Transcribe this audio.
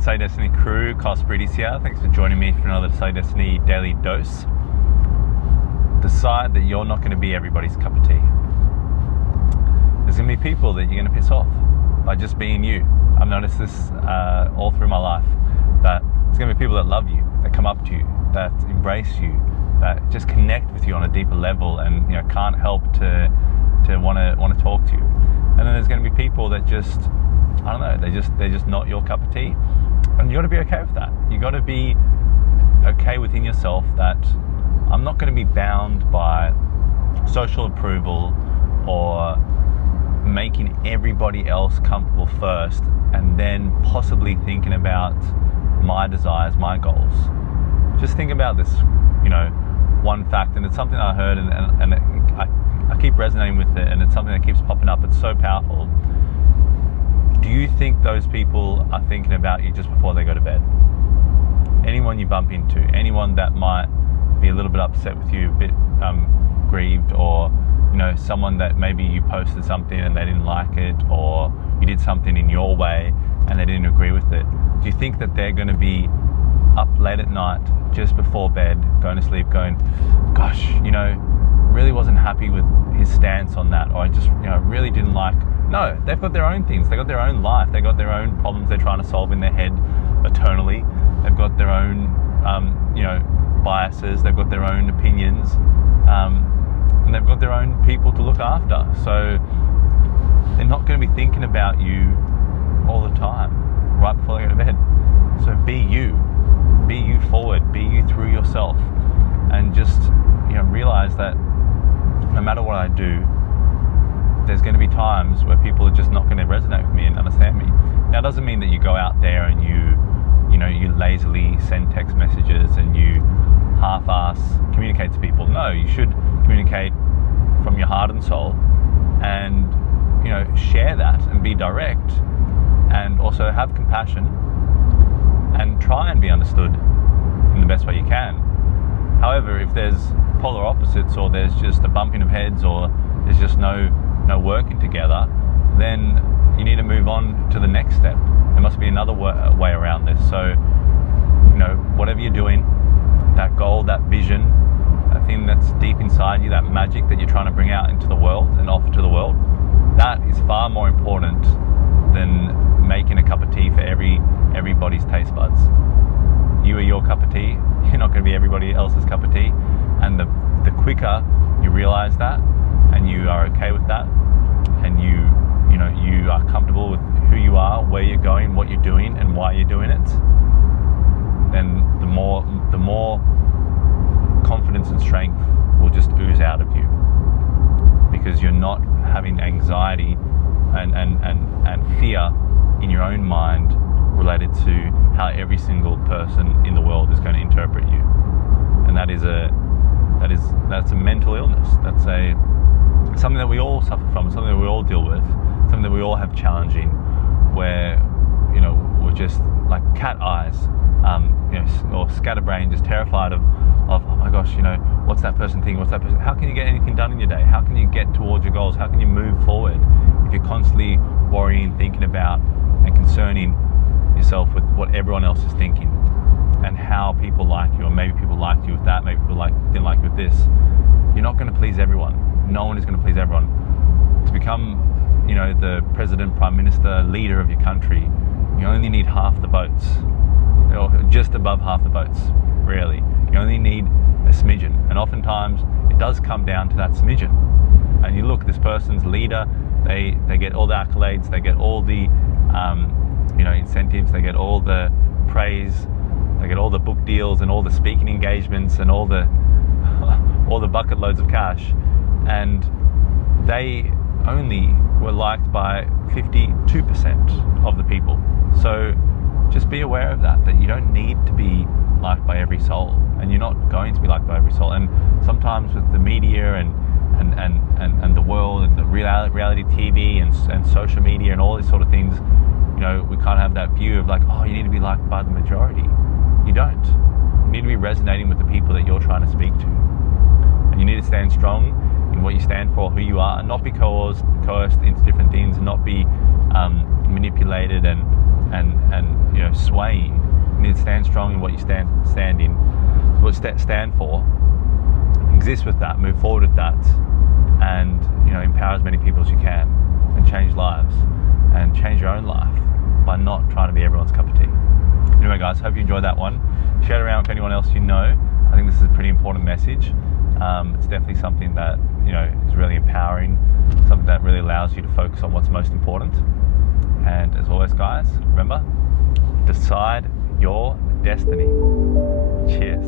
Decide Destiny crew, Kyle Spritis here. Thanks for joining me for another Decide Destiny daily dose. Decide that you're not going to be everybody's cup of tea. There's going to be people that you're going to piss off by just being you. I've noticed this all through my life, that there's going to be people that love you, that come up to you, that embrace you, that just connect with you on a deeper level, and can't help to want to talk to you. And then there's going to be people that just, I don't know, they're just not your cup of tea, and you got to be okay with that. You got to be okay within yourself that I'm not going to be bound by social approval or making everybody else comfortable first, and then possibly thinking about my desires, my goals. Just think about this, one fact, and it's something I heard, and I keep resonating with it, and it's something that keeps popping up. It's so powerful. Do you think those people are thinking about you just before they go to bed? Anyone you bump into, anyone that might be a little bit upset with you, a bit grieved, or someone that maybe you posted something and they didn't like it, or you did something in your way and they didn't agree with it. Do you think that they're going to be up late at night, just before bed, going to sleep, going, gosh, really wasn't happy with his stance on that, or I just, really didn't like. No, they've got their own things. They've got their own life. They've got their own problems they're trying to solve in their head eternally. They've got their own, biases. They've got their own opinions. And they've got their own people to look after. So they're not going to be thinking about you all the time, right before they go to bed. So be you forward, be you through yourself, and just, realize that no matter what I do, there's going to be times where people are just not going to resonate with me and understand me. Now, it doesn't mean that you go out there and you lazily send text messages and you half-ass communicate to people. No, you should communicate from your heart and soul, and share that and be direct, and also have compassion and try and be understood in the best way you can. However, if there's polar opposites, or there's just a bumping of heads, or there's just no working together, then you need to move on to the next step. There must be another way around this. So, whatever you're doing, that goal, that vision, that thing that's deep inside you, that magic that you're trying to bring out into the world and offer to the world, that is far more important than making a cup of tea for everybody's taste buds. You are your cup of tea. You're not going to be everybody else's cup of tea. And the quicker you realize that, and you are okay with that, and you are comfortable with who you are, where you're going, what you're doing, and why you're doing it, then the more confidence and strength will just ooze out of you, because you're not having anxiety and fear in your own mind related to how every single person in the world is going to interpret you. And that's a mental illness. That's something that we all suffer from, something that we all deal with, something that we all have challenging, where we're just like cat eyes, or scatterbrain, just terrified of oh my gosh, what's that person thinking? What's that person? How can you get anything done in your day? How can you get towards your goals? How can you move forward if you're constantly worrying, thinking about, and concerning yourself with what everyone else is thinking, and how people like you, or maybe people liked you with that, maybe people didn't like you with this? You're not going to please everyone. No one is going to please everyone. To become, the president, prime minister, leader of your country, you only need half the votes, or just above half the votes, really. You only need a smidgen, and oftentimes it does come down to that smidgen. And you look, this person's leader, they get all the accolades, they get all the incentives, they get all the praise, they get all the book deals and all the speaking engagements and all the bucket loads of cash, and they only were liked by 52% of the people. So just be aware of that you don't need to be liked by every soul, and you're not going to be liked by every soul. And sometimes with the media and the world and the reality TV and social media and all these sort of things, we kind of have that view of like, oh, you need to be liked by the majority. You don't. You need to be resonating with the people that you're trying to speak to, and you need to stand strong in what you stand for, who you are, and not be coerced into different things, and not be manipulated and and you know, swaying. You need to stand strong in what you stand for. Exist with that, move forward with that, and you know, empower as many people as you can, and change lives, and change your own life by not trying to be everyone's cup of tea. Anyway, guys, hope you enjoyed that one. Share it around with anyone else you know. I think this is a pretty important message. It's definitely something that, you know, is really empowering, something that really allows you to focus on what's most important. And as always, guys, remember, decide your destiny. Cheers.